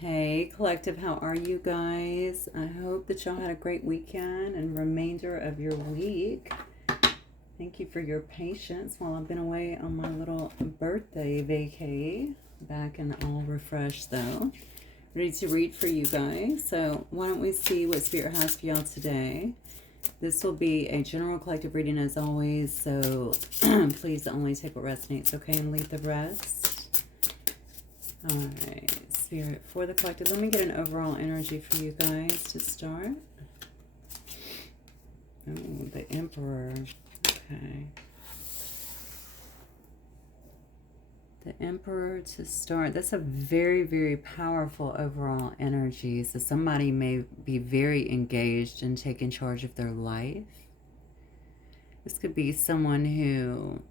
Hey, collective, how are you guys? I hope that y'all had a great weekend and remainder of your week. Thank you for your patience while I've been away on my little birthday vacay. Back and all refreshed though. Ready to read for you guys. So why don't we see what Spirit has for y'all today? This will be a general collective reading as always, so please only take what resonates, okay, and leave the rest. All right. Spirit for the collective. Let me get an overall energy for you guys to start. Oh, the Emperor. Okay. The Emperor to start. That's a very, very powerful overall energy. So somebody may be very engaged and taking charge of their life. This could be someone who...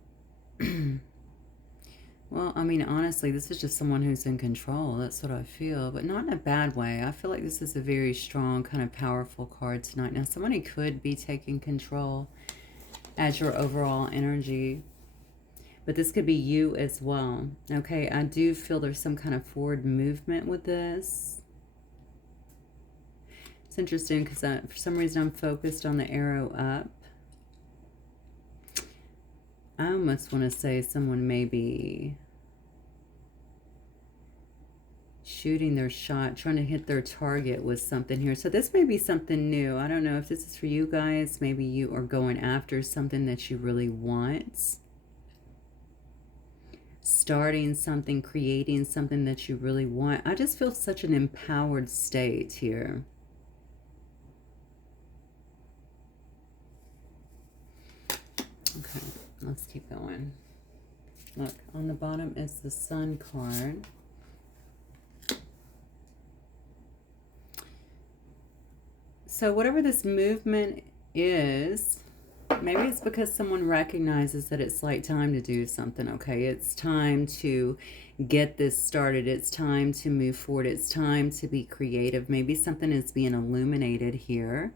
Well, I mean, honestly, this is just someone who's in control. That's what I feel, but not in a bad way. I feel like this is a very strong, kind of powerful card tonight. Now, somebody could be taking control as your overall energy, but this could be you as well. Okay, I do feel there's some kind of forward movement with this. It's interesting because for some reason I'm focused on the arrow up. I almost want to say someone may be shooting their shot, trying to hit their target with something here. So this may be something new. I don't know if this is for you guys. Maybe you are going after something that you really want. Starting something, creating something that you really want. I just feel such an empowered state here. Okay. Let's keep going. Look, on the bottom is the Sun card. So whatever this movement is, maybe it's because someone recognizes that it's like time to do something, okay? It's time to get this started. It's time to move forward. It's time to be creative. Maybe something is being illuminated here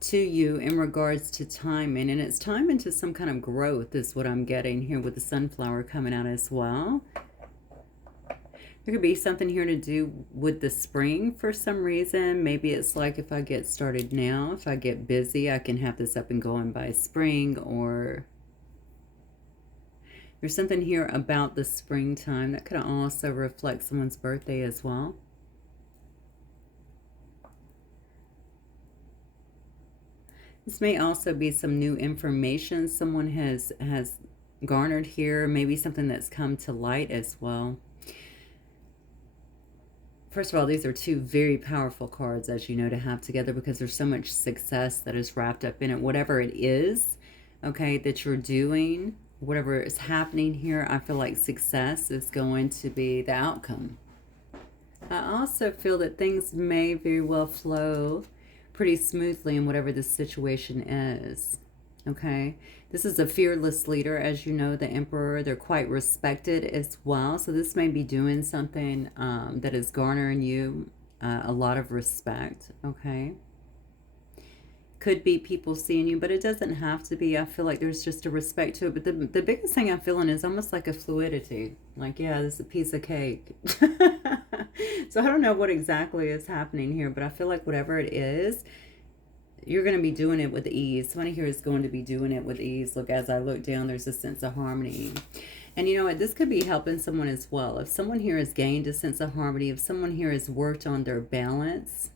to you in regards to timing, and it's time into some kind of growth is what I'm getting here with the sunflower coming out as well. There could be something here to do with the spring for some reason. Maybe it's like if I get started now, if I get busy, I can have this up and going by spring, or there's something here about the springtime that could also reflect someone's birthday as well. This may also be some new information someone has garnered here, maybe something that's come to light as well. First of all, these are two very powerful cards, as you know, to have together because there's so much success that is wrapped up in it. Whatever it is, okay, that you're doing, whatever is happening here, I feel like success is going to be the outcome. I also feel that things may very well flow pretty smoothly in whatever this situation is. Okay, this is a fearless leader, as you know, the Emperor. They're quite respected as well. So this may be doing something that is garnering you a lot of respect. Okay, could be people seeing you, but it doesn't have to be. I feel like there's just a respect to it. But the biggest thing I'm feeling is almost like a fluidity. Like, yeah, this is a piece of cake. So I don't know what exactly is happening here, but I feel like whatever it is, you're going to be doing it with ease. Somebody here is going to be doing it with ease. Look, as I look down, there's a sense of harmony. And you know what? This could be helping someone as well. If someone here has gained a sense of harmony, if someone here has worked on their balance,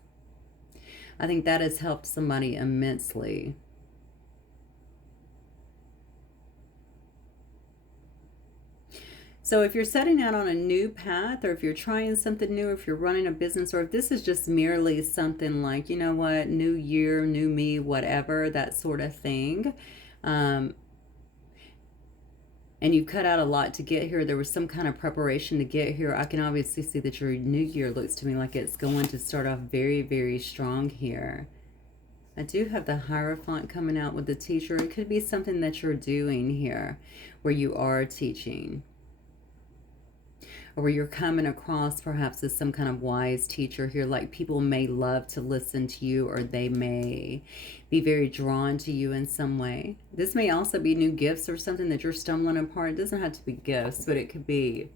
I think that has helped somebody immensely. So if you're setting out on a new path, or if you're trying something new, if you're running a business, or if this is just merely something like, you know what, new year, new me, whatever, that sort of thing, and you've cut out a lot to get here, there was some kind of preparation to get here, I can obviously see that your new year looks to me like it's going to start off very, very strong here. I do have the Hierophant coming out with the teacher. It could be something that you're doing here where you are teaching. or you're coming across perhaps as some kind of wise teacher here. Like people may love to listen to you, or they may be very drawn to you in some way. This may also be new gifts or something that you're stumbling upon. It doesn't have to be gifts, but it could be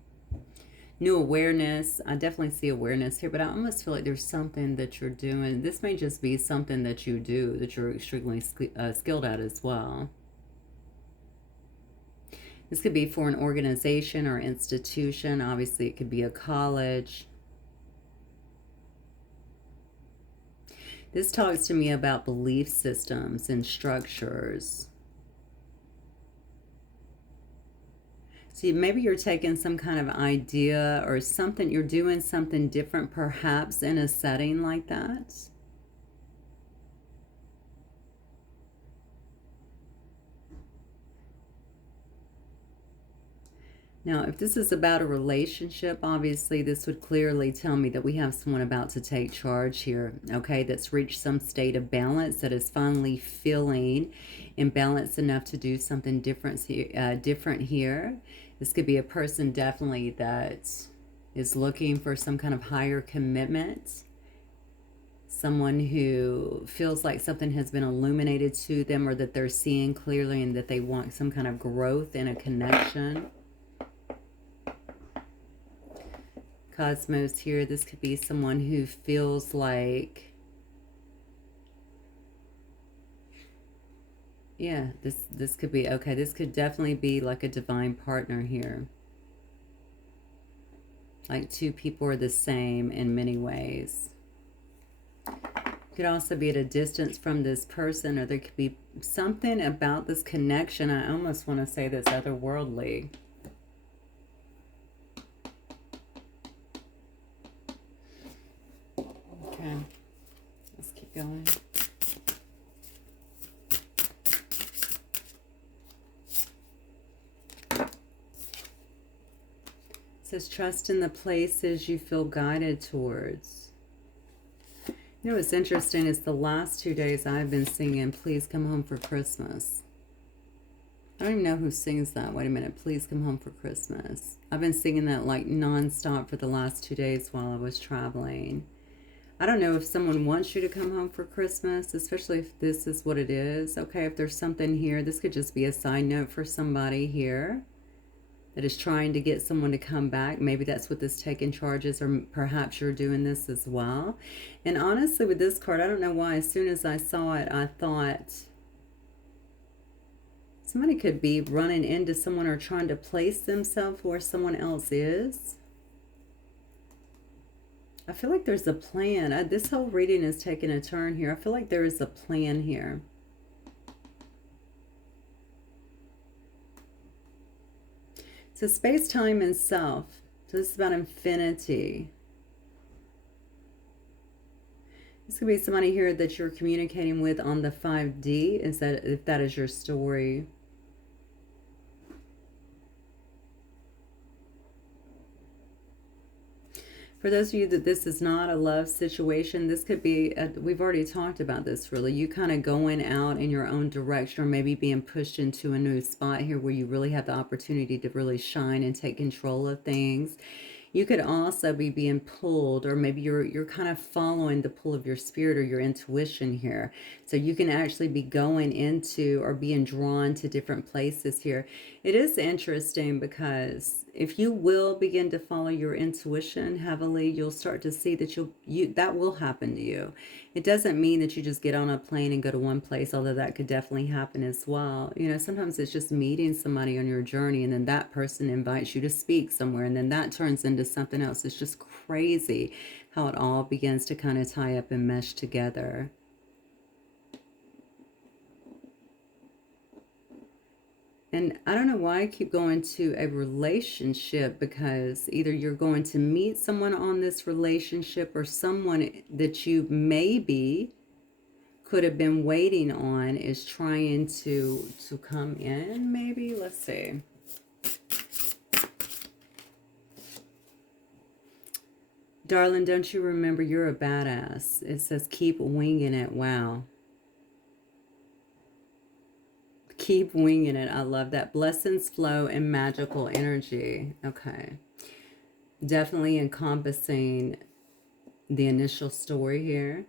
new awareness. I definitely see awareness here, but I almost feel like there's something that you're doing. This may just be something that you do that you're extremely skilled at as well. This could be for an organization or institution. Obviously, it could be a college. This talks to me about belief systems and structures. So maybe you're taking some kind of idea or something, you're doing something different perhaps in a setting like that. Now, if this is about a relationship, obviously this would clearly tell me that we have someone about to take charge here, okay, that's reached some state of balance, that is finally feeling imbalanced enough to do something different here. This could be a person definitely that is looking for some kind of higher commitment, someone who feels like something has been illuminated to them, or that they're seeing clearly and that they want some kind of growth in a connection. Cosmos here, this could be someone who feels like, yeah, this could be, okay, this could definitely be like a divine partner here. Like two people are the same in many ways. Could also be at a distance from this person, or there could be something about this connection. I almost want to say that's otherworldly. Okay, let's keep going. It says trust in the places you feel guided towards. You know what's interesting is the last 2 days I've been singing Please Come Home for Christmas. I don't even know who sings that. Wait a minute. Please come home for Christmas. I've been singing that like nonstop for the last 2 days while I was traveling. I don't know if someone wants you to come home for Christmas, especially if this is what it is. Okay, if there's something here, this could just be a side note for somebody here that is trying to get someone to come back. Maybe that's what this taking charge is, or perhaps you're doing this as well. And honestly, with this card, I don't know why, as soon as I saw it, I thought somebody could be running into someone or trying to place themselves where someone else is. I feel like there's a plan. This whole reading is taking a turn here. I feel like there is a plan here. So space, time, and self. So this is about infinity. This could be somebody here that you're communicating with on the 5D. Is that, if that is your story? For those of you that this is not a love situation, this could be, we've already talked about this really, you kind of going out in your own direction, or maybe being pushed into a new spot here where you really have the opportunity to really shine and take control of things. You could also be being pulled, or maybe you're kind of following the pull of your spirit or your intuition here. So you can actually be going into or being drawn to different places here. It is interesting because if you will begin to follow your intuition heavily, you'll start to see that that will happen to you. It doesn't mean that you just get on a plane and go to one place, although that could definitely happen as well. You know, sometimes it's just meeting somebody on your journey, and then that person invites you to speak somewhere, and then that turns into something else. It's just crazy how it all begins to kind of tie up and mesh together. And I don't know why I keep going to a relationship, because either you're going to meet someone on this relationship, or someone that you maybe could have been waiting on is trying to come in, maybe. Let's see. Darling, don't you remember you're a badass? It says keep winging it. Wow. Keep winging it. I love that. Blessings flow and magical energy. Okay. Definitely encompassing the initial story here.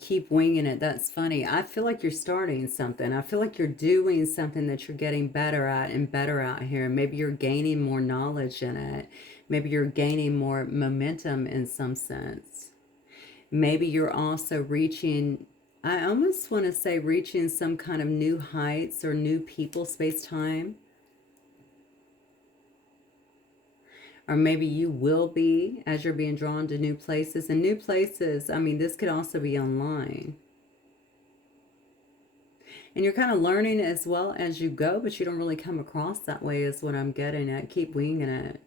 Keep winging it. That's funny. I feel like you're starting something. I feel like you're doing something that you're getting better at and better out here. Maybe you're gaining more knowledge in it. Maybe you're gaining more momentum in some sense. Maybe you're also reaching, I almost want to say reaching some kind of new heights or new people, space, time. Or maybe you will be as you're being drawn to new places. And new places, I mean, this could also be online. And you're kind of learning as well as you go, but you don't really come across that way, is what I'm getting at. Keep winging it.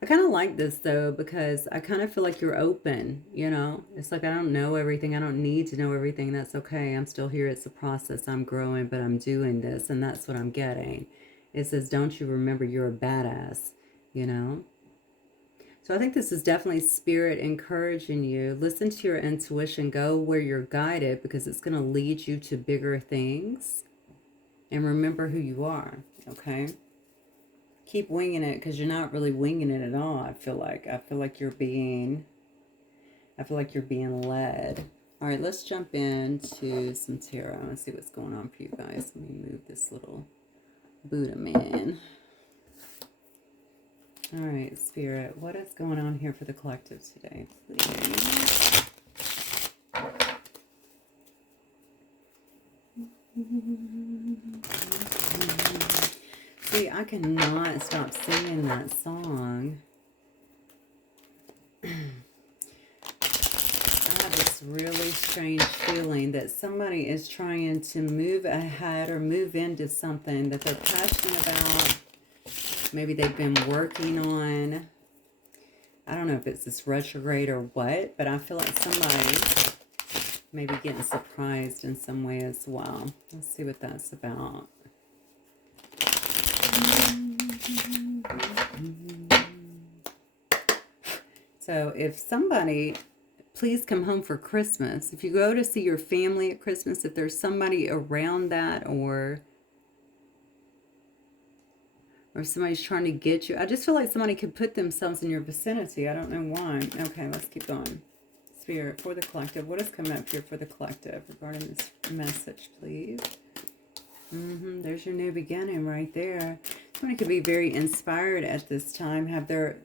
I kind of like this though, because I kind of feel like you're open, you know? It's like I don't know everything. I don't need to know everything. That's okay. I'm still here. It's a process. I'm growing, but I'm doing this. And that's what I'm getting. It says, don't you remember you're a badass, you know? So I think this is definitely spirit encouraging you. Listen to your intuition. Go where you're guided because it's going to lead you to bigger things. And remember who you are, okay? Keep winging it because you're not really winging it at all, I feel like. I feel like you're being led. All right, let's jump into some tarot and see what's going on for you guys. Let me move this little Buddha man. All right, Spirit, what is going on here for the collective today, please? See, I cannot stop singing that song. I have this really strange feeling that somebody is trying to move ahead or move into something that they're passionate about. Maybe they've been working on. I don't know if it's this retrograde or what, but I feel like somebody may be getting surprised in some way as well. Let's see what that's about. So if somebody, please come home for Christmas. If you go to see your family at Christmas, if there's somebody around that or somebody's trying to get you. I just feel like somebody could put themselves in your vicinity. I don't know why. Okay, let's keep going. Spirit, for the collective. What is coming up here for the collective regarding this message, please? There's your new beginning right there. Somebody could be very inspired at this time, have their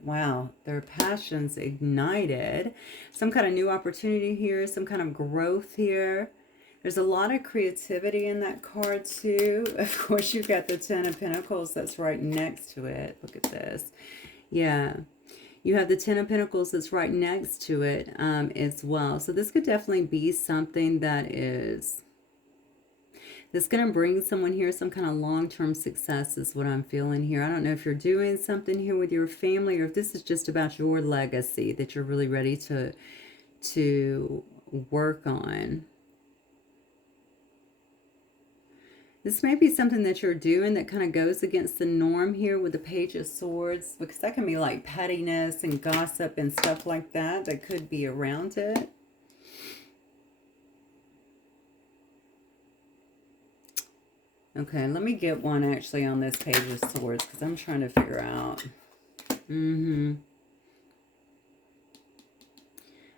passions ignited. Some kind of new opportunity here, some kind of growth here. There's a lot of creativity in that card too. Of course, you've got the Ten of Pentacles that's right next to it. Look at this. Yeah. You have the Ten of Pentacles that's right next to it as well. So this could definitely be something that's going to bring someone here some kind of long-term success is what I'm feeling here. I don't know if you're doing something here with your family or if this is just about your legacy that you're really ready to work on. This may be something that you're doing that kind of goes against the norm here with the Page of Swords, because that can be like pettiness and gossip and stuff like that that could be around it. Okay, let me get one actually on this Page of Swords because I'm trying to figure out.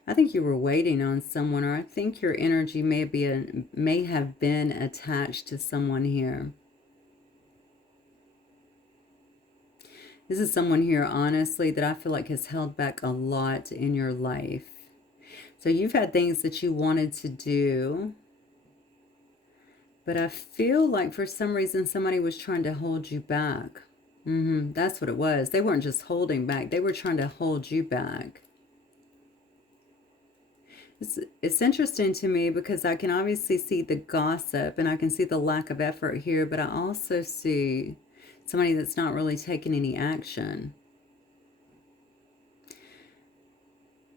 I think you were waiting on someone, or I think your energy may have been attached to someone here. This is someone here, honestly, that I feel like has held back a lot in your life. So you've had things that you wanted to do, but I feel like for some reason somebody was trying to hold you back. That's what it was. They weren't just holding back. They were trying to hold you back. It's interesting to me because I can obviously see the gossip and I can see the lack of effort here, but I also see somebody that's not really taking any action.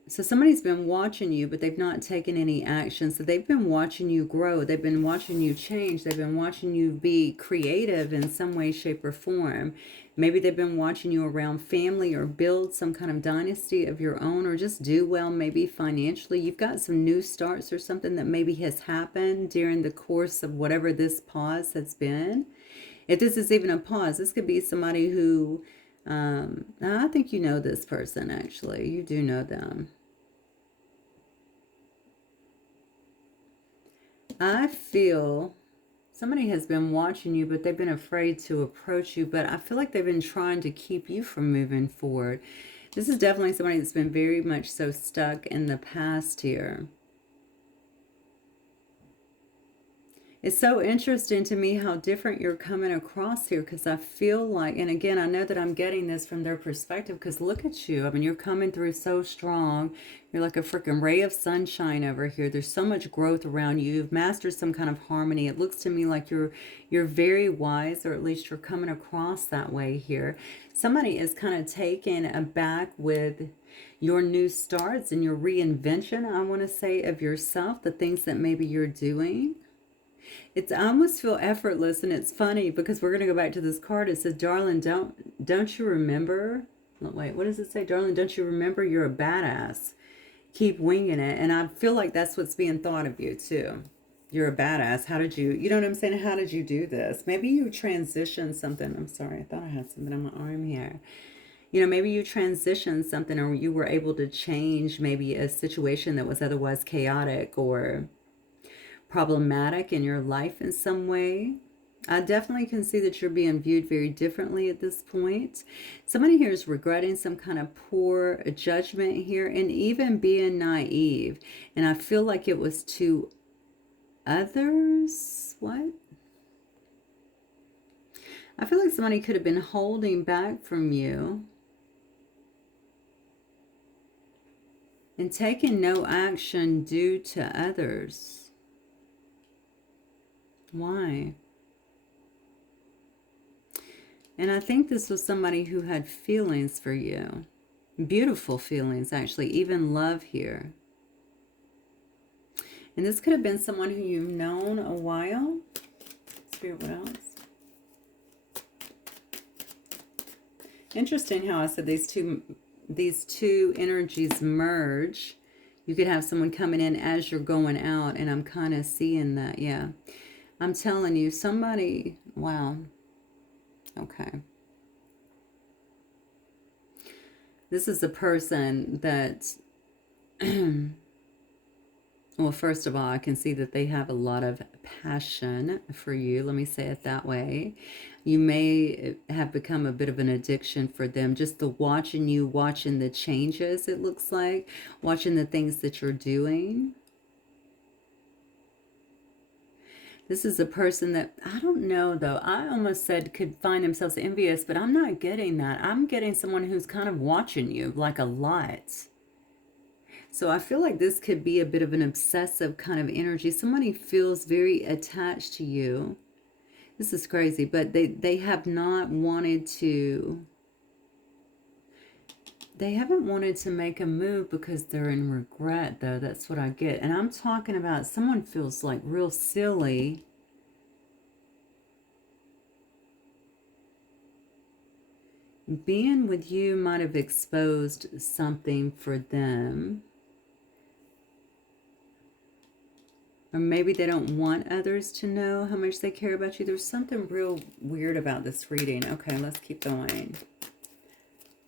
So somebody's been watching you, but they've not taken any action. So they've been watching you grow. They've been watching you change. They've been watching you be creative in some way, shape, or form. Maybe they've been watching you around family or build some kind of dynasty of your own or just do well, maybe financially. You've got some new starts or something that maybe has happened during the course of whatever this pause has been. If this is even a pause, this could be somebody who, I think you know this person, actually. You do know them. I feel somebody has been watching you, but they've been afraid to approach you. But I feel like they've been trying to keep you from moving forward. This is definitely somebody that's been very much so stuck in the past here. It's so interesting to me how different you're coming across here, because I feel like, and again, I know that I'm getting this from their perspective, because look at you. I mean, you're coming through so strong. You're like a freaking ray of sunshine over here. There's so much growth around you. You've mastered some kind of harmony. It looks to me like you're very wise, or at least you're coming across that way here. Somebody is kind of taken aback with your new starts and your reinvention, I want to say, of yourself, the things that maybe you're doing. It's, I almost feel effortless, and it's funny because we're gonna go back to this card. It says, "Darling, don't you remember?" Oh, wait, what does it say? "Darling, don't you remember? You're a badass. Keep winging it." And I feel like that's what's being thought of you too. You're a badass. How did you? You know what I'm saying? How did you do this? Maybe you transitioned something. I'm sorry, I thought I had something on my arm here. You know, maybe you transitioned something, or you were able to change maybe a situation that was otherwise chaotic or problematic in your life in some way. I definitely can see that you're being viewed very differently at this point. Somebody here is regretting some kind of poor judgment here, and even being naive. And I feel like it was to others. What? I feel like somebody could have been holding back from you and taking no action due to others. Why? And I think this was somebody who had feelings for you. Beautiful feelings, actually, even love here. And this could have been someone who you've known a while. Spirit, what else? Interesting how I said these two energies merge. You could have someone coming in as you're going out, and I'm kind of seeing that. Yeah. I'm telling you, somebody, wow. Okay. This is a person that, well, first of all, I can see that they have a lot of passion for you. Let me say it that way. You may have become a bit of an addiction for them. Just the watching you, watching the changes, it looks like, watching the things that you're doing. This is a person that, I don't know though, I almost said could find themselves envious, but I'm not getting that. I'm getting someone who's kind of watching you like a lot. So I feel like this could be a bit of an obsessive kind of energy. Somebody feels very attached to you. This is crazy, but they have not wanted to, they haven't wanted to make a move because they're in regret, though. That's what I get. And I'm talking about someone feels like real silly. Being with you might have exposed something for them. Or maybe they don't want others to know how much they care about you. There's something real weird about this reading. Okay, let's keep going.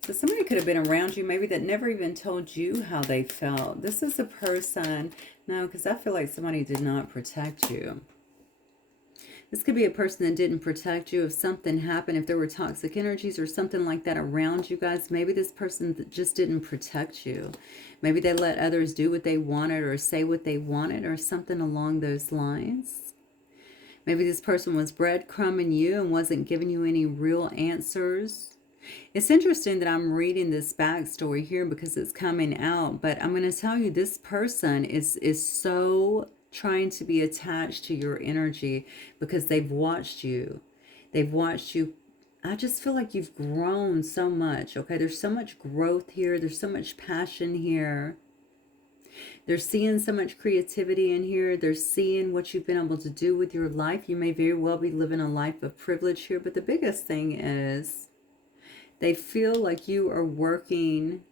So somebody could have been around you maybe that never even told you how they felt. This is a person, no, because I feel like somebody did not protect you. This could be a person that didn't protect you if something happened, if there were toxic energies or something like that around you guys. Maybe this person just didn't protect you. Maybe they let others do what they wanted or say what they wanted or something along those lines. Maybe this person was breadcrumbing you and wasn't giving you any real answers. It's interesting that I'm reading this backstory here because it's coming out, but I'm going to tell you this person is so trying to be attached to your energy because they've watched you. They've watched you. I just feel like you've grown so much, okay? There's so much growth here. There's so much passion here. They're seeing so much creativity in here. They're seeing what you've been able to do with your life. You may very well be living a life of privilege here, but the biggest thing is they feel like you are working,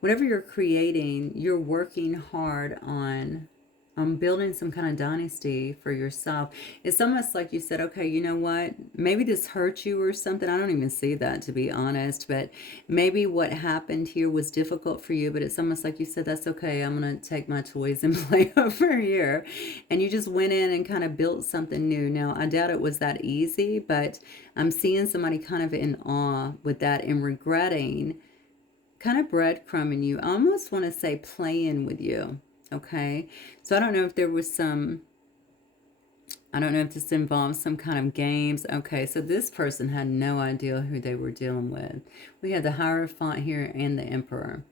whatever you're creating, you're working hard on building some kind of dynasty for yourself. It's almost like you said, okay, you know what? Maybe this hurt you or something. I don't even see that, to be honest. But maybe what happened here was difficult for you. But it's almost like you said, that's okay. I'm going to take my toys and play over here. And you just went in and kind of built something new. Now, I doubt it was that easy. But I'm seeing somebody kind of in awe with that and regretting, kind of breadcrumbing you. I almost want to say playing with you. Okay, so I don't know if there was some, I don't know if this involves some kind of games. Okay, so this person had no idea who they were dealing with. We had the Hierophant here and the Emperor.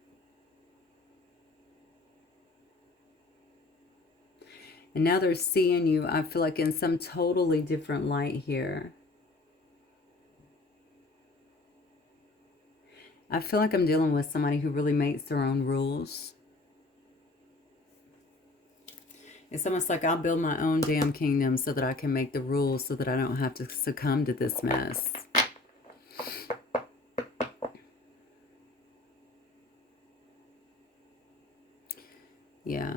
And now they're seeing you, I feel like, in some totally different light here. I feel like I'm dealing with somebody who really makes their own rules. It's almost like I'll build my own damn kingdom so that I can make the rules so that I don't have to succumb to this mess. Yeah.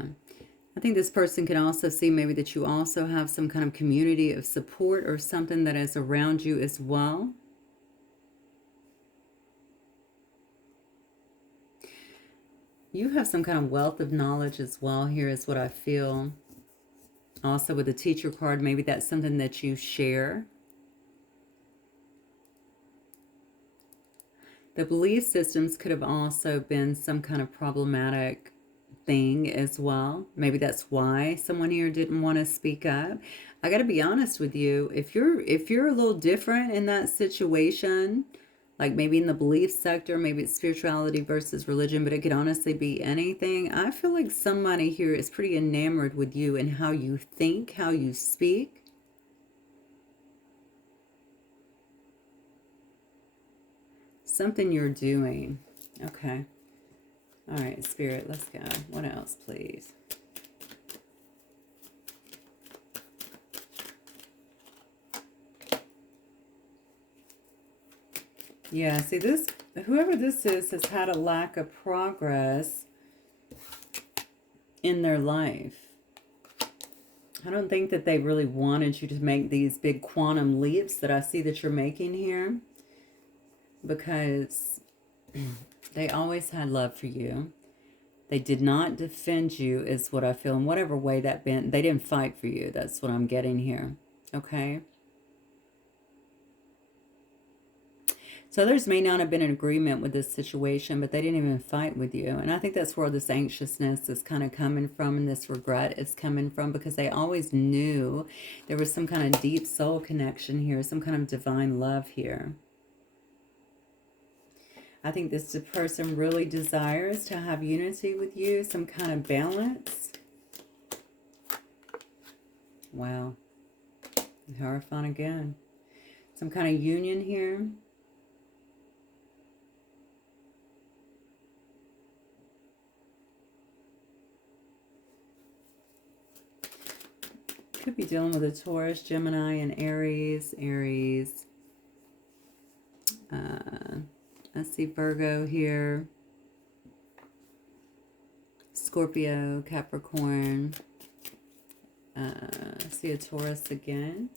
I think this person can also see maybe that you also have some kind of community of support or something that is around you as well. You have some kind of wealth of knowledge as well here is what I feel. Also with the teacher card, maybe that's something that you share. The belief systems could have also been some kind of problematic thing as well. Maybe that's why someone here didn't want to speak up. I got to be honest with you. If you're a little different in that situation, like maybe in the belief sector, maybe it's spirituality versus religion, but it could honestly be anything. I feel like somebody here is pretty enamored with you and how you think, how you speak. Something you're doing. Okay. All right, Spirit, let's go. What else, please? Yeah, see this, whoever this is has had a lack of progress in their life. I don't think that they really wanted you to make these big quantum leaps that I see that you're making here, because they always had love for you. They did not defend you is what I feel, in whatever way that been. They didn't fight for you. That's what I'm getting here. Okay. So others may not have been in agreement with this situation, but they didn't even fight with you. And I think that's where this anxiousness is kind of coming from, and this regret is coming from, because they always knew there was some kind of deep soul connection here, some kind of divine love here. I think this person really desires to have unity with you, some kind of balance. Wow. Hierophant again. Some kind of union here. Could be dealing with a Taurus, Gemini, and Aries. Let's see, Virgo here. Scorpio, Capricorn. See a Taurus again.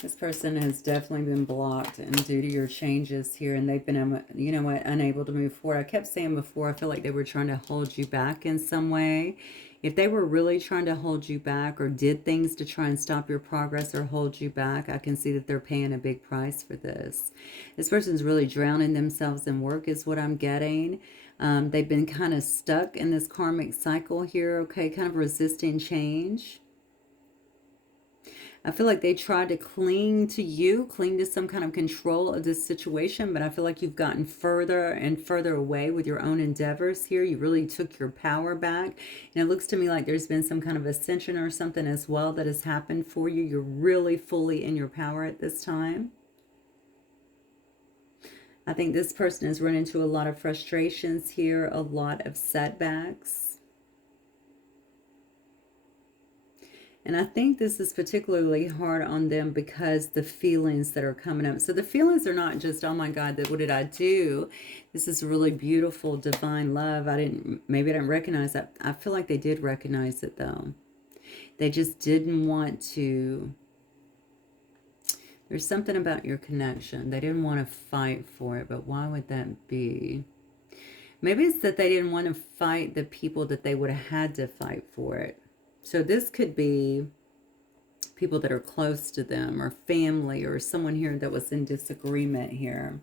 This person has definitely been blocked and due to your changes here, and they've been, you know what, unable to move forward. I kept saying before, I feel like they were trying to hold you back in some way. If they were really trying to hold you back or did things to try and stop your progress or hold you back, I can see that they're paying a big price for this. This person's really drowning themselves in work is what I'm getting. They've been kind of stuck in this karmic cycle here, okay, kind of resisting change. I feel like they tried to cling to you, cling to some kind of control of this situation, but I feel like you've gotten further and further away with your own endeavors here. You really took your power back. And it looks to me like there's been some kind of ascension or something as well that has happened for you. You're really fully in your power at this time. I think this person has run into a lot of frustrations here, a lot of setbacks. And I think this is particularly hard on them because the feelings that are coming up. So the feelings are not just, oh my God, what did I do? This is really beautiful, divine love. Maybe I didn't recognize that. I feel like they did recognize it though. They just didn't want to. There's something about your connection. They didn't want to fight for it, but why would that be? Maybe it's that they didn't want to fight the people that they would have had to fight for it. So this could be people that are close to them or family or someone here that was in disagreement here.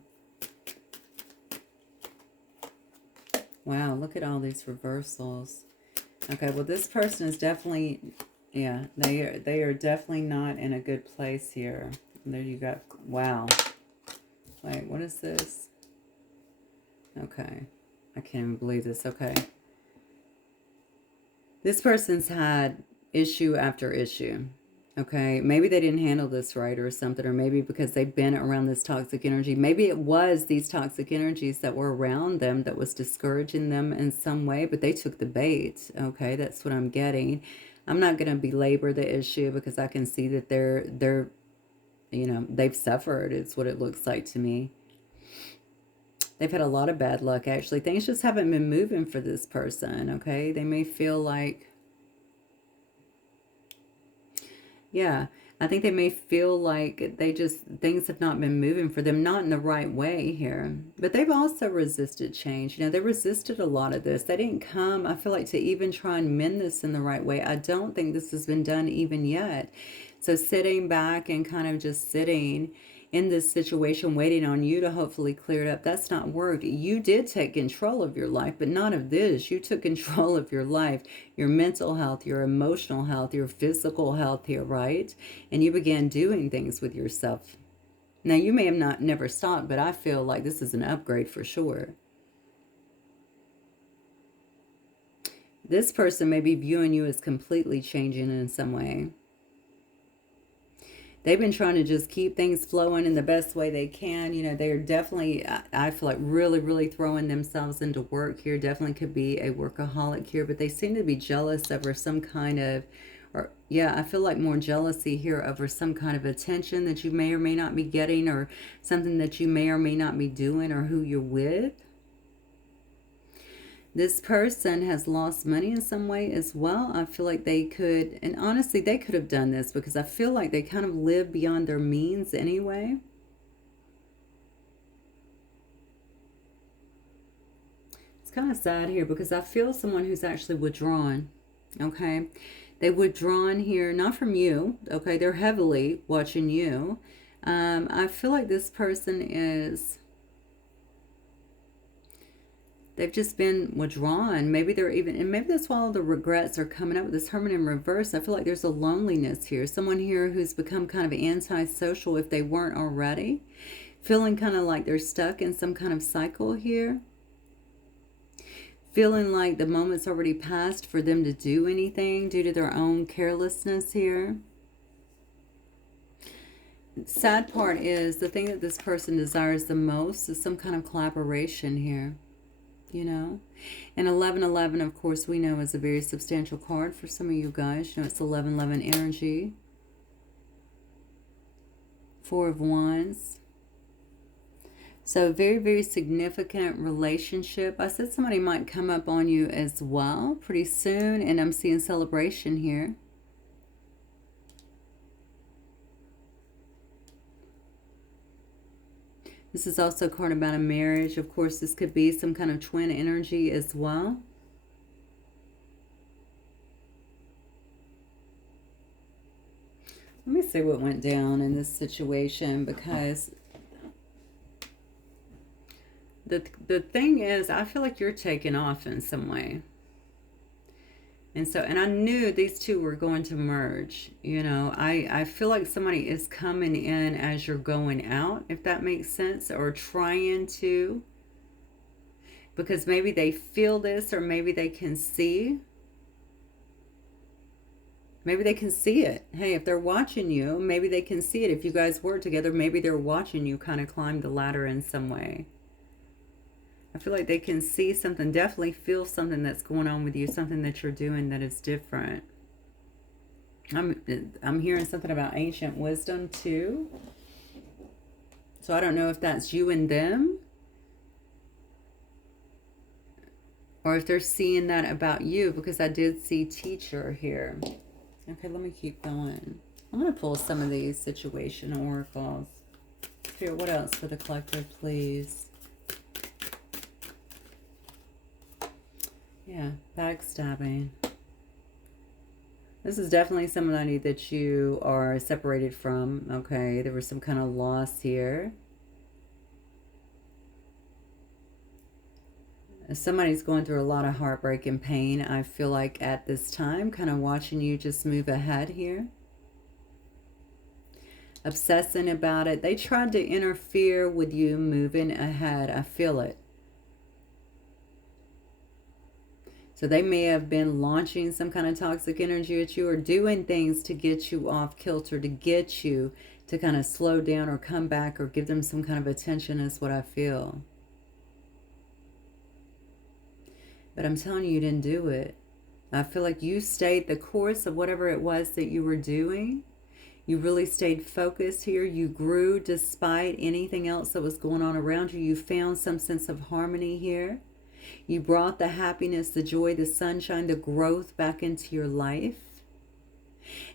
Wow, look at all these reversals. Okay, well this person is definitely, yeah, they are definitely not in a good place here. And there you go. Wow. Wait, what is this? Okay. I can't even believe this. Okay. This person's had issue after issue. Okay. Maybe they didn't handle this right or something, or maybe because they've been around this toxic energy. Maybe it was these toxic energies that were around them that was discouraging them in some way, but they took the bait. Okay. That's what I'm getting. I'm not going to belabor the issue because I can see that they're, you know, they've suffered. It's what it looks like to me. They've had a lot of bad luck, actually. Things just haven't been moving for this person, okay? They may feel like, yeah, I think they may feel like things have not been moving for them, not in the right way here. But they've also resisted change. You know, they resisted a lot of this. They didn't come, I feel like, to even try and mend this in the right way. I don't think this has been done even yet. So sitting back and kind of just sitting in this situation, waiting on you to hopefully clear it up, that's not worked. You did take control of your life, but not of this. You took control of your life, your mental health, your emotional health, your physical health here, right? And you began doing things with yourself. Now, you may have never stopped, but I feel like this is an upgrade for sure. This person may be viewing you as completely changing in some way. They've been trying to just keep things flowing in the best way they can. You know, they're definitely, I feel like, really, really throwing themselves into work here. Definitely could be a workaholic here, but they seem to be jealous over some kind of, or yeah, I feel like more jealousy here over some kind of attention that you may or may not be getting, or something that you may or may not be doing, or who you're with. This person has lost money in some way as well. I feel like they could, and honestly, they could have done this because I feel like they kind of live beyond their means anyway. It's kind of sad here because I feel someone who's actually withdrawn, okay? They withdrawn here, not from you, okay? They're heavily watching you. I feel like this person is, they've just been withdrawn. Maybe they're even, and maybe that's why all the regrets are coming up with this Hermit in reverse. I feel like there's a loneliness here. Someone here who's become kind of antisocial if they weren't already. Feeling kind of like they're stuck in some kind of cycle here. Feeling like the moment's already passed for them to do anything due to their own carelessness here. Sad part is the thing that this person desires the most is some kind of collaboration here. You know, and 1111, of course, we know is a very substantial card for some of you guys. You know, it's 1111 energy. Four of Wands. So very, very significant relationship. I said somebody might come up on you as well pretty soon, and I'm seeing celebration here. This is also a card about a marriage. Of course, this could be some kind of twin energy as well. Let me see what went down in this situation, because the thing is, I feel like you're taking off in some way. And I knew these two were going to merge. You know, I feel like somebody is coming in as you're going out, if that makes sense, or trying to. Because maybe they feel this, or maybe they can see. Maybe they can see it. Hey, if they're watching you, maybe they can see it. If you guys work together, maybe they're watching you kind of climb the ladder in some way. I feel like they can see something, definitely feel something that's going on with you, something that you're doing that is different. I'm hearing something about ancient wisdom too. So I don't know if that's you and them, or if they're seeing that about you, because I did see teacher here. Okay, let me keep going. I'm going to pull some of these situation oracles. Here, what else for the collective, please? Yeah, backstabbing. This is definitely somebody that you are separated from, okay? There was some kind of loss here. Somebody's going through a lot of heartbreak and pain, I feel like, at this time. Kind of watching you just move ahead here. Obsessing about it. They tried to interfere with you moving ahead. I feel it. So they may have been launching some kind of toxic energy at you, or doing things to get you off kilter, to get you to kind of slow down or come back or give them some kind of attention, is what I feel. But I'm telling you, you didn't do it. I feel like you stayed the course of whatever it was that you were doing. You really stayed focused here. You grew despite anything else that was going on around you. You found some sense of harmony here. You brought the happiness, the joy, the sunshine, the growth back into your life.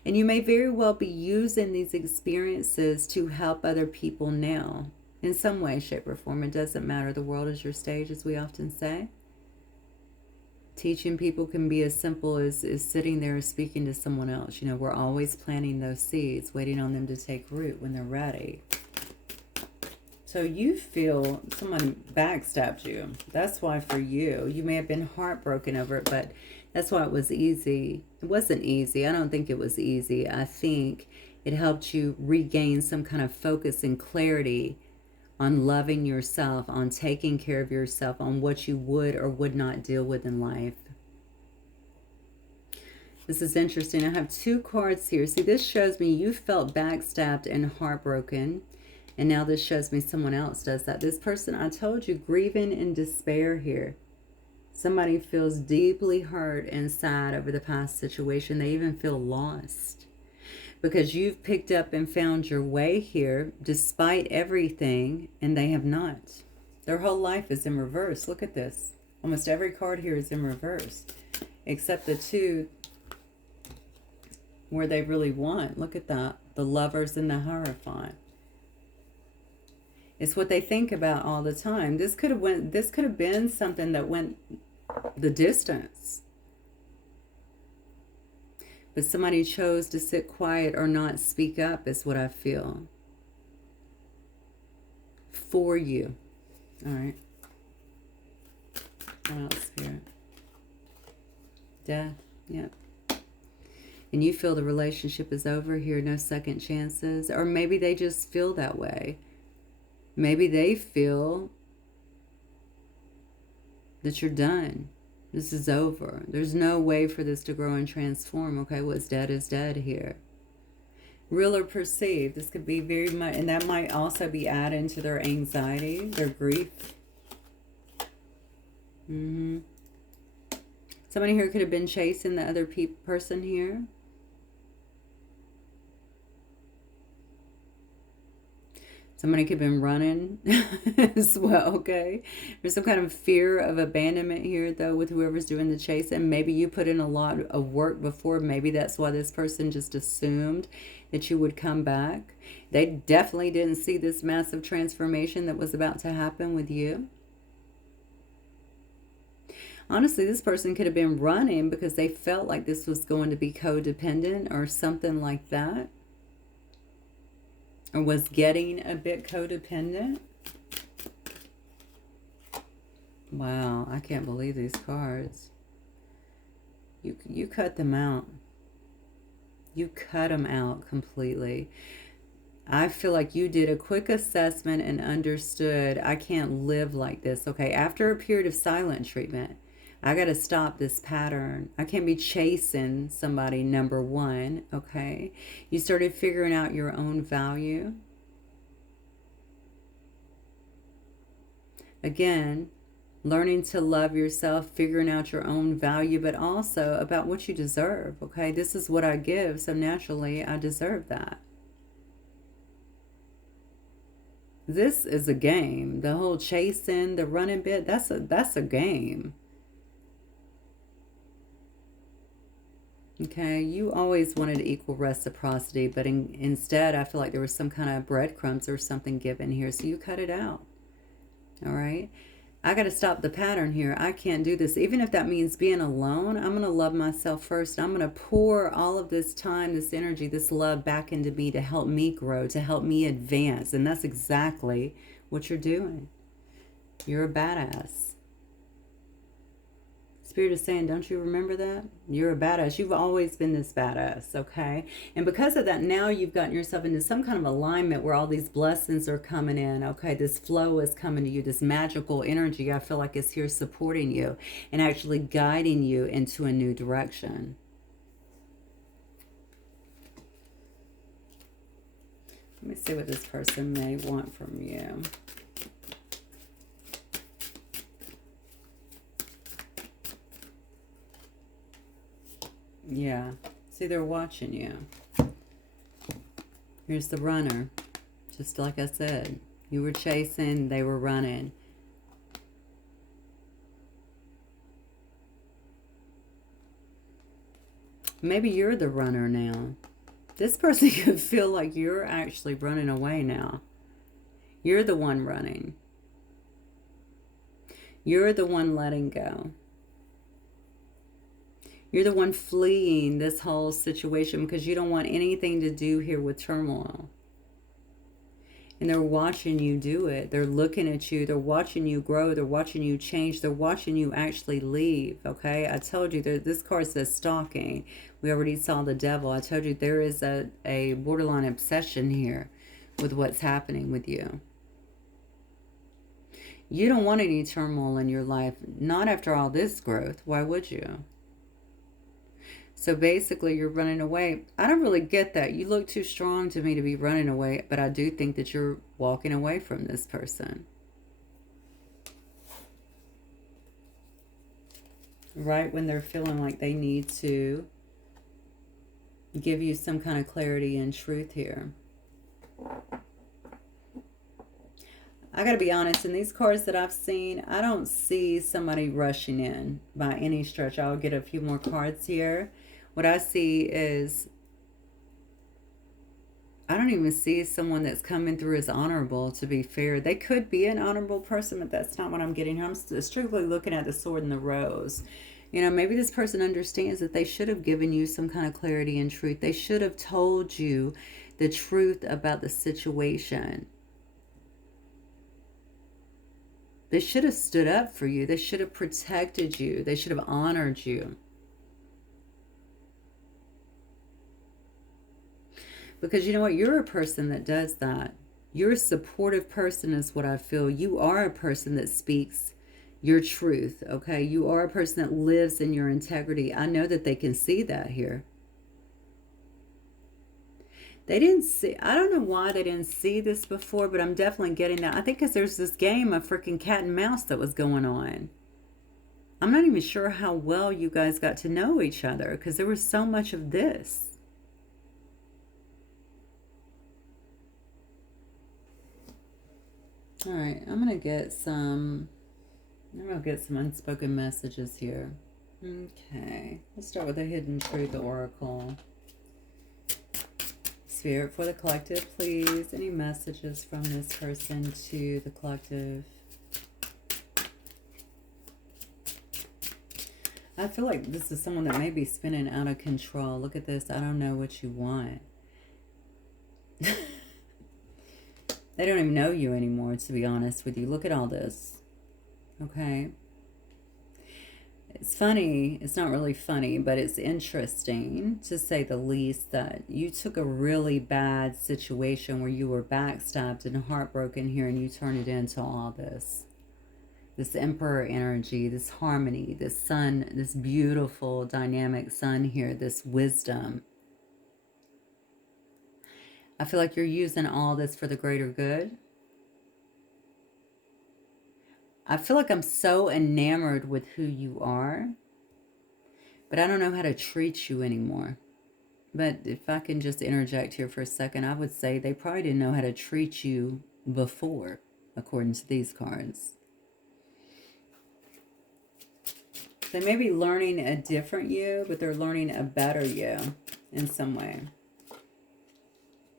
And you may very well be using these experiences to help other people now. In some way, shape, or form. It doesn't matter. The world is your stage, as we often say. Teaching people can be as simple as sitting there speaking to someone else. You know, we're always planting those seeds, waiting on them to take root when they're ready. So you feel someone backstabbed you. That's why for you, you may have been heartbroken over it, but that's why it was easy. It wasn't easy. I don't think it was easy. I think it helped you regain some kind of focus and clarity on loving yourself, on taking care of yourself, on what you would or would not deal with in life. This is interesting. I have two cards here. See, this shows me you felt backstabbed and heartbroken. And now this shows me someone else does that. This person, I told you, grieving in despair here. Somebody feels deeply hurt and sad over the past situation. They even feel lost. Because you've picked up and found your way here despite everything, and they have not. Their whole life is in reverse. Look at this. Almost every card here is in reverse, except the two where they really want. Look at that. The Lovers and the Hierophant. It's what they think about all the time. This could have been something that went the distance. But somebody chose to sit quiet or not speak up, is what I feel. For you. All right. What else here? Death. Yep. And you feel the relationship is over here, no second chances. Or maybe they just feel that way. Maybe they feel that you're done. This is over. There's no way for this to grow and transform. Okay, what's dead is dead here. Real or perceived. This could be very much, and that might also be adding to their anxiety, their grief. Somebody here could have been chasing the other person here. Somebody could have been running as well, okay? There's some kind of fear of abandonment here, though, with whoever's doing the chase. And maybe you put in a lot of work before. Maybe that's why this person just assumed that you would come back. They definitely didn't see this massive transformation that was about to happen with you. Honestly, this person could have been running because they felt like this was going to be codependent or something like that. Or was getting a bit codependent. Wow, I can't believe these cards. You cut them out. You cut them out completely. I feel like you did a quick assessment and understood, I can't live like this. Okay, after a period of silent treatment, I got to stop this pattern. I can't be chasing somebody, number one, okay? You started figuring out your own value. Again, learning to love yourself, figuring out your own value, but also about what you deserve. Okay, this is what I give, so naturally I deserve that. This is a game. The whole chasing, the running bit, that's a game. Okay, you always wanted equal reciprocity, but instead I feel like there was some kind of breadcrumbs or something given here, so you cut it out. All right. I got to stop the pattern here. I can't do this. Even if that means being alone, I'm going to love myself first. I'm going to pour all of this time, this energy, this love back into me to help me grow, to help me advance. And that's exactly what you're doing. You're a badass. Spirit is saying, don't you remember that? You're a badass. You've always been this badass, okay? And because of that, now you've gotten yourself into some kind of alignment where all these blessings are coming in, okay? This flow is coming to you, this magical energy I feel like is here supporting you and actually guiding you into a new direction. Let me see what this person may want from you. Yeah. See, they're watching you. Here's the runner. Just like I said. You were chasing, they were running. Maybe you're the runner now. This person could feel like you're actually running away now. You're the one running. You're the one letting go. You're the one fleeing this whole situation because you don't want anything to do here with turmoil. And they're watching you do it. They're looking at you. They're watching you grow. They're watching you change. They're watching you actually leave. Okay? I told you, this card says stalking. We already saw the devil. I told you there is a borderline obsession here with what's happening with you. You don't want any turmoil in your life. Not after all this growth. Why would you? So basically, you're running away. I don't really get that. You look too strong to me to be running away, but I do think that you're walking away from this person. Right when they're feeling like they need to give you some kind of clarity and truth here. I got to be honest, in these cards that I've seen, I don't see somebody rushing in by any stretch. I'll get a few more cards here. What I see is, I don't even see someone that's coming through as honorable, to be fair. They could be an honorable person, but that's not what I'm getting here. I'm strictly looking at the sword and the rose. You know, maybe this person understands that they should have given you some kind of clarity and truth. They should have told you the truth about the situation. They should have stood up for you. They should have protected you. They should have honored you. Because you know what? You're a person that does that. You're a supportive person is what I feel. You are a person that speaks your truth, okay? You are a person that lives in your integrity. I know that they can see that here. They didn't see, I don't know why they didn't see this before, but I'm definitely getting that. I think because there's this game of freaking cat and mouse that was going on. I'm not even sure how well you guys got to know each other because there was so much of this. All right, I'm going to get some unspoken messages here. Okay, let's start with the Hidden Truth Oracle. Spirit for the collective, please. Any messages from this person to the collective? I feel like this is someone that may be spinning out of control. Look at this. I don't know what you want. They don't even know you anymore, to be honest with you. Look at all this. Okay. It's funny. It's not really funny, but it's interesting, to say the least, that you took a really bad situation where you were backstabbed and heartbroken here, and you turned it into all this. This Emperor energy, this harmony, this sun, this beautiful dynamic sun here, this wisdom. I feel like you're using all this for the greater good. I feel like I'm so enamored with who you are, but I don't know how to treat you anymore. But if I can just interject here for a second, I would say they probably didn't know how to treat you before, according to these cards. They may be learning a different you, but they're learning a better you in some way.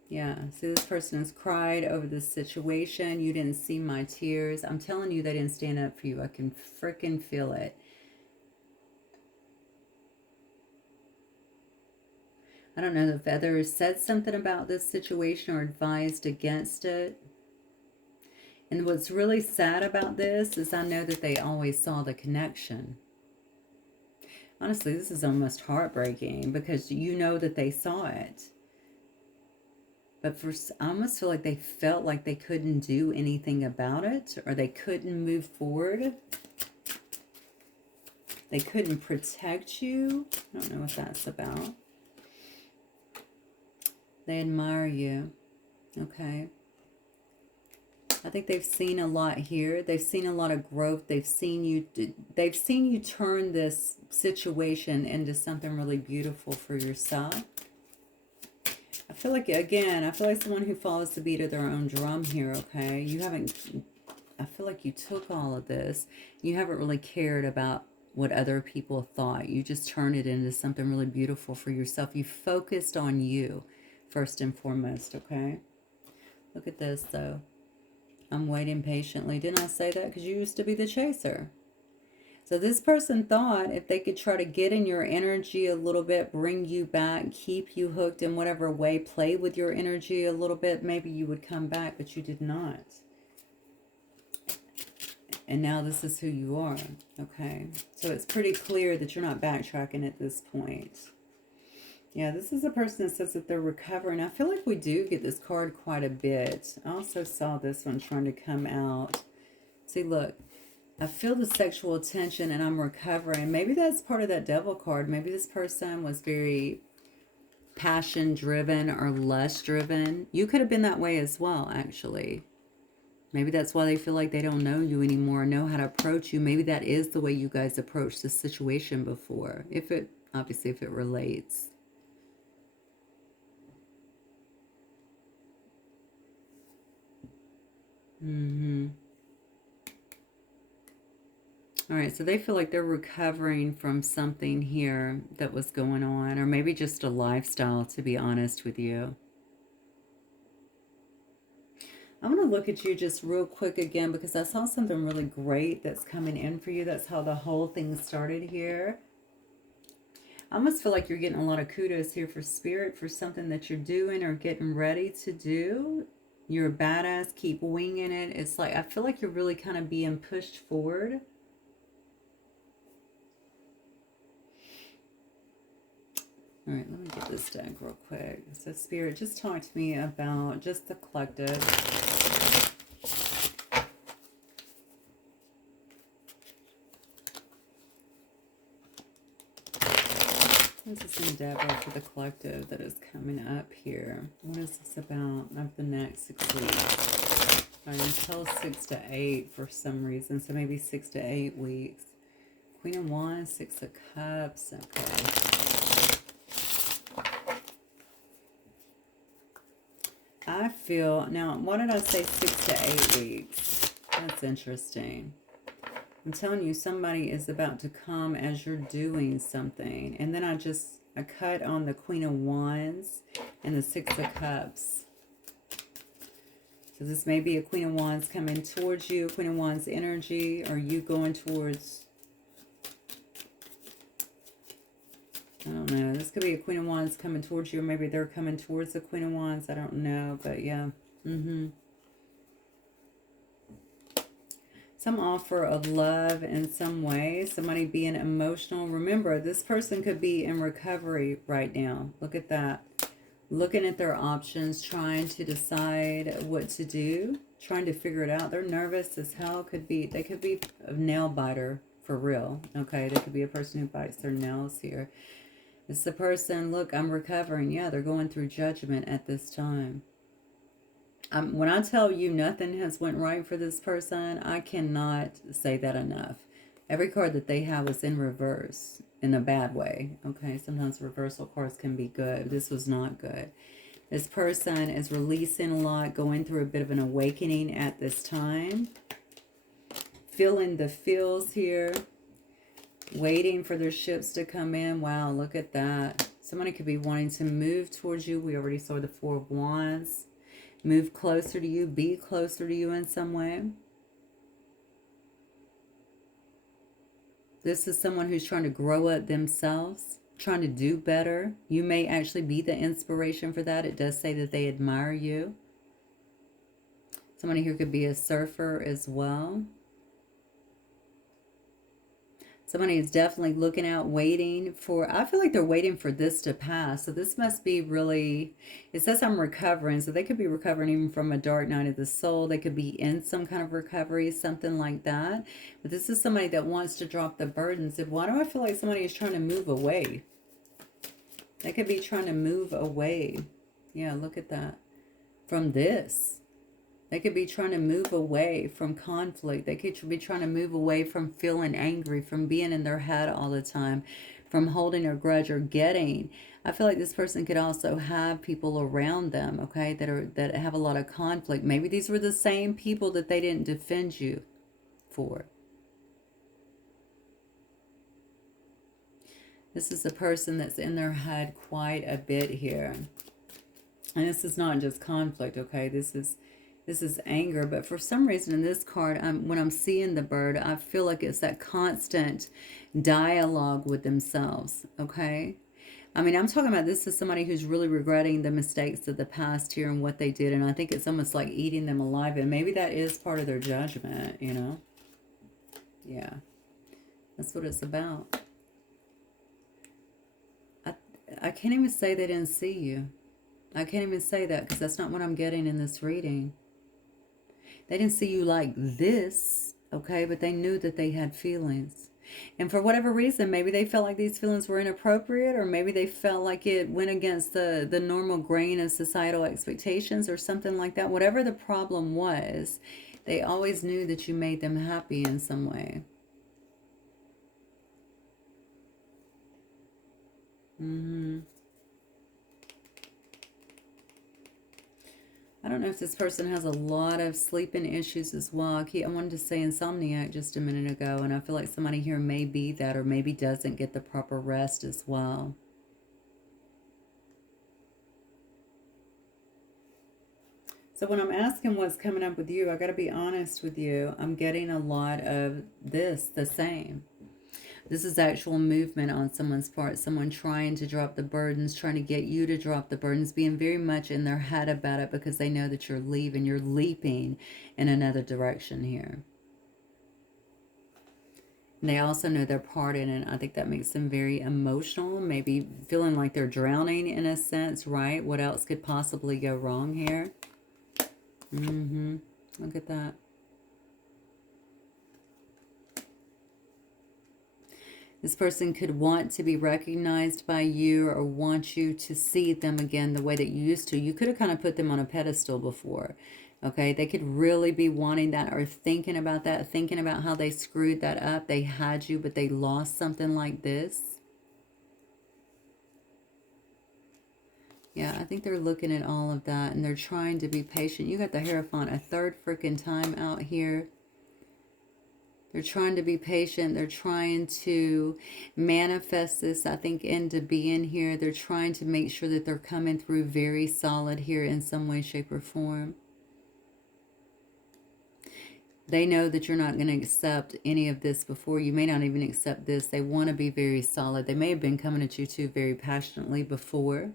Yeah, see, this person has cried over this situation. You didn't see my tears. I'm telling you, they didn't stand up for you. I can freaking feel it. I don't know if others said something about this situation or advised against it. And what's really sad about this is I know that they always saw the connection. Honestly, this is almost heartbreaking because you know that they saw it. But I almost feel like they felt like they couldn't do anything about it, or they couldn't move forward. They couldn't protect you. I don't know what that's about. They admire you. Okay. I think they've seen a lot here. They've seen a lot of growth. They've seen you turn this situation into something really beautiful for yourself. I feel like, again, I feel like someone who follows the beat of their own drum here, okay? You haven't, I feel like you took all of this. You haven't really cared about what other people thought. You just turned it into something really beautiful for yourself. You focused on you first and foremost, okay? Look at this, though. I'm waiting patiently. Didn't I say that? Because you used to be the chaser. So this person thought if they could try to get in your energy a little bit, bring you back, keep you hooked in whatever way, play with your energy a little bit, maybe you would come back, but you did not. And now this is who you are, okay? So it's pretty clear that you're not backtracking at this point. Yeah, this is a person that says that they're recovering. I feel like we do get this card quite a bit. I also saw this one trying to come out. See, look. I feel the sexual tension and I'm recovering. Maybe that's part of that devil card. Maybe this person was very passion driven or lust driven. You could have been that way as well, actually. Maybe that's why they feel like they don't know you anymore, know how to approach you. Maybe that is the way you guys approached this situation before. Obviously, if it relates. All right, so they feel like they're recovering from something here that was going on, or maybe just a lifestyle, to be honest with you. I'm going to look at you just real quick again because I saw something really great that's coming in for you. That's how the whole thing started here. I almost feel like you're getting a lot of kudos here for spirit for something that you're doing or getting ready to do. You're a badass. Keep winging it. It's like I feel like you're really kind of being pushed forward. All right, let me get this deck real quick. So Spirit, just talk to me about just the collective. What is this endeavor for the collective that is coming up here? What is this about of the next 6 weeks? All right, until 6 to 8 for some reason. So maybe 6 to 8 weeks. Queen of Wands, 6 of Cups. Okay. I feel, now, why did I say 6 to 8 weeks? That's interesting. I'm telling you, somebody is about to come as you're doing something. And then I cut on the Queen of Wands and the 6 of Cups. So this may be a Queen of Wands coming towards you, Queen of Wands energy, or you going towards, I don't know. This could be a Queen of Wands coming towards you, or maybe they're coming towards the Queen of Wands. I don't know, but yeah. Some offer of love in some way. Somebody being emotional. Remember, this person could be in recovery right now. Look at that. Looking at their options, trying to decide what to do, trying to figure it out. They're nervous as hell. They could be a nail biter for real. Okay, they could be a person who bites their nails here. It's the person, look, I'm recovering. Yeah, they're going through judgment at this time. When I tell you nothing has went right for this person, I cannot say that enough. Every card that they have is in reverse in a bad way. Okay, sometimes reversal cards can be good. This was not good. This person is releasing a lot, going through a bit of an awakening at this time. Feeling the feels here. Waiting for their ships to come in. Wow, look at that. Somebody could be wanting to move towards you. We already saw the Four of Wands. Move closer to you. Be closer to you in some way. This is someone who's trying to grow up themselves, trying to do better. You may actually be the inspiration for that. It does say that they admire you. Somebody here could be a surfer as well. Somebody is definitely looking out, waiting for, I feel like they're waiting for this to pass. So this must be really, it says I'm recovering. So they could be recovering even from a dark night of the soul. They could be in some kind of recovery, something like that. But this is somebody that wants to drop the burdens. Why do I feel like somebody is trying to move away? They could be trying to move away. Yeah, look at that. From this. They could be trying to move away from conflict. They could be trying to move away from feeling angry, from being in their head all the time, from holding a grudge or getting. I feel like this person could also have people around them, okay, that have a lot of conflict. Maybe these were the same people that they didn't defend you for. This is a person that's in their head quite a bit here. And this is not just conflict, okay? This is anger, but for some reason in this card, when I'm seeing the bird, I feel like it's that constant dialogue with themselves, okay? I mean, I'm talking about this is somebody who's really regretting the mistakes of the past here and what they did, and I think it's almost like eating them alive, and maybe that is part of their judgment, you know? Yeah, that's what it's about. I can't even say they didn't see you. I can't even say that because that's not what I'm getting in this reading. They didn't see you like this, okay? But they knew that they had feelings. And for whatever reason, maybe they felt like these feelings were inappropriate, or maybe they felt like it went against the normal grain of societal expectations or something like that. Whatever the problem was, they always knew that you made them happy in some way. I don't know if this person has a lot of sleeping issues as well. I wanted to say insomniac just a minute ago, and I feel like somebody here may be that, or maybe doesn't get the proper rest as well. So when I'm asking what's coming up with you, I got to be honest with you. I'm getting a lot of this, the same. This is actual movement on someone's part, someone trying to drop the burdens, trying to get you to drop the burdens, being very much in their head about it because they know that you're leaving, you're leaping in another direction here. And they also know their part in it. I think that makes them very emotional, maybe feeling like they're drowning in a sense, right? What else could possibly go wrong here? Look at that. This person could want to be recognized by you or want you to see them again the way that you used to. You could have kind of put them on a pedestal before. Okay, they could really be wanting that or thinking about that, thinking about how they screwed that up. They had you, but they lost something like this. Yeah, I think they're looking at all of that and they're trying to be patient. You got the Hierophant a third freaking time out here. They're trying to be patient. They're trying to manifest this, I think, into being here. They're trying to make sure that they're coming through very solid here in some way, shape, or form. They know that you're not going to accept any of this before. You may not even accept this. They want to be very solid. They may have been coming at you too very passionately before.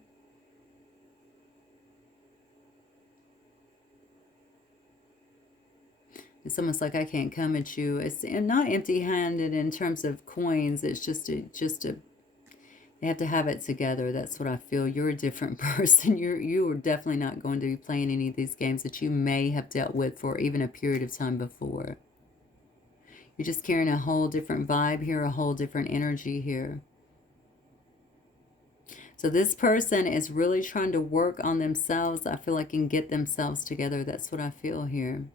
It's almost like I can't come at you. It's not empty-handed in terms of coins. It's just a they have to have it together. That's what I feel. You're a different person. You are definitely not going to be playing any of these games that you may have dealt with for even a period of time before. You're just carrying a whole different vibe here, a whole different energy here. So this person is really trying to work on themselves, I feel like, and get themselves together. That's what I feel here.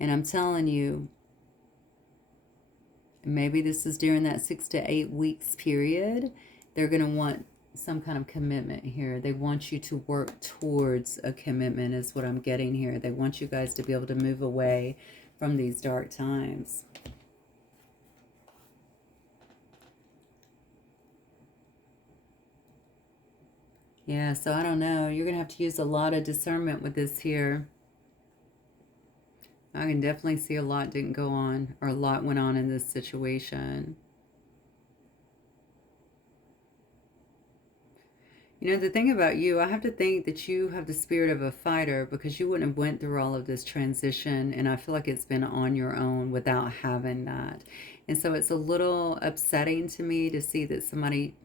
And I'm telling you, maybe this is during that 6 to 8 weeks period. They're going to want some kind of commitment here. They want you to work towards a commitment is what I'm getting here. They want you guys to be able to move away from these dark times. Yeah, so I don't know. You're going to have to use a lot of discernment with this here. I can definitely see a lot didn't go on, or a lot went on in this situation. You know, the thing about you, I have to think that you have the spirit of a fighter, because you wouldn't have went through all of this transition, and I feel like it's been on your own without having that. And so it's a little upsetting to me to see that somebody,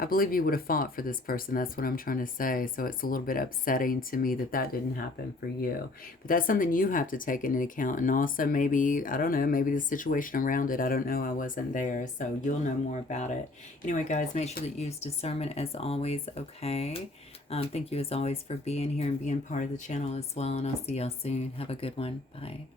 I believe you would have fought for this person. That's what I'm trying to say. So it's a little bit upsetting to me that that didn't happen for you. But that's something you have to take into account. And also maybe, I don't know, maybe the situation around it. I don't know. I wasn't there. So you'll know more about it. Anyway, guys, make sure that you use discernment as always, okay? Thank you as always for being here and being part of the channel as well. And I'll see y'all soon. Have a good one. Bye.